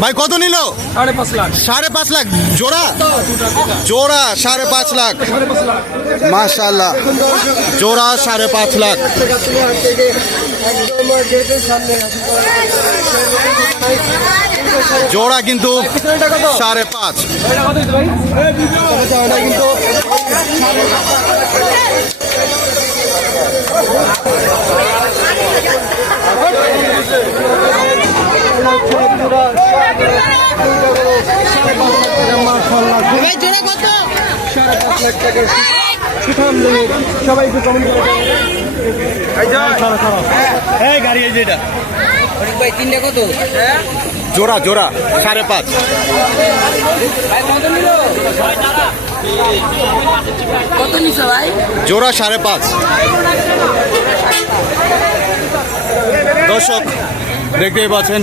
ভাই কত নিল? 5.5 লাখ। 5.5 লাখ জোড়া, জোড়া 5.5 লাখ। মাশাআল্লাহ, জোড়া 5.5 লাখ। জোড়া কিন্তু 5.5। সবাই একটু কমেন্ট করে গাড়ি এই যেটা ভাই 3টা কত? জোড়া জোড়া 5.5। কত নিছো ভাই? জোড়া 5.5। দর্শক দেখতেই পাচ্ছেন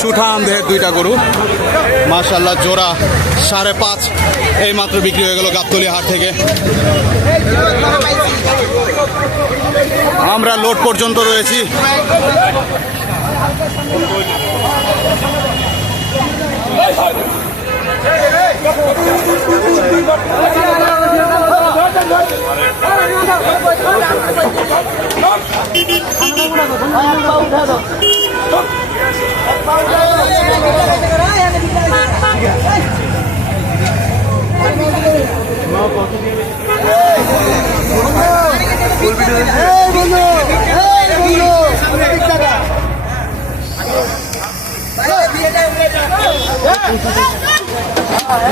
সুঠাম দেহের দুইটা গরু, মাশাআল্লাহ, জোড়া 5.5। এই মাত্র বিক্রি হয়ে গেল গাবতলী হাট থেকে। আমরা লোড পর্যন্ত রয়েছি।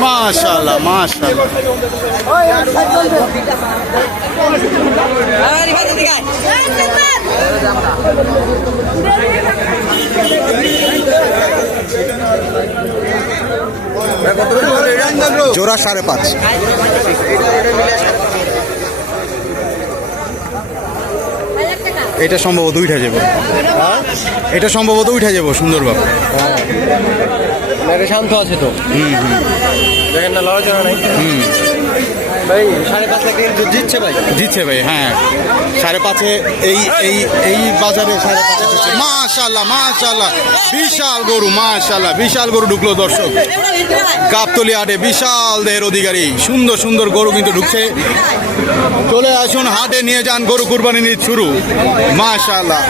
মাশাআল্লাহ মাশাআল্লাহ। জোড়া 5.5। এটা সম্ভবত উঠে যাবে, এটা সম্ভবত উঠে যাবো সুন্দরভাবে। শান্ত আছে তো। দেখেন না, লড়াচড়া নাই। ভাই 5.5 লাখ জিতছে ভাই, জিতছে ভাই। হ্যাঁ 5.5-এ এই এই এই বাজারে 5.5। মাশাআল্লাহ মাশাআল্লাহ, বিশাল গরু, মাশাআল্লাহ বিশাল গরু ঢুকলো দর্শক গাবতলী হাটে। বিশাল দেহের অধিকারী সুন্দর সুন্দর গরু কিন্তু ঢুকছে। চলে আসুন হাটে, নিয়ে যান গরু, কুরবানি ঈদ শুরু। মাশাআল্লাহ।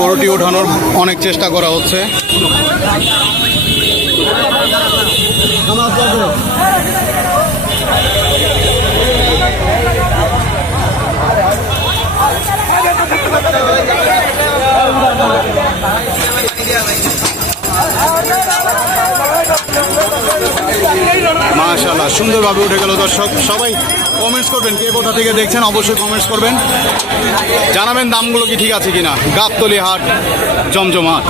গরুটি ওঠানোর অনেক চেষ্টা করা হচ্ছে। মাশাআল্লাহ, সুন্দরভাবে উঠে গেল দর্শক। সবাই কমেন্টস করবেন, কে কোথা থেকে দেখছেন অবশ্যই কমেন্টস করবেন, জানাবেন দামগুলো কি ঠিক আছে কিনা। গাবতলী হাট জমজমাট।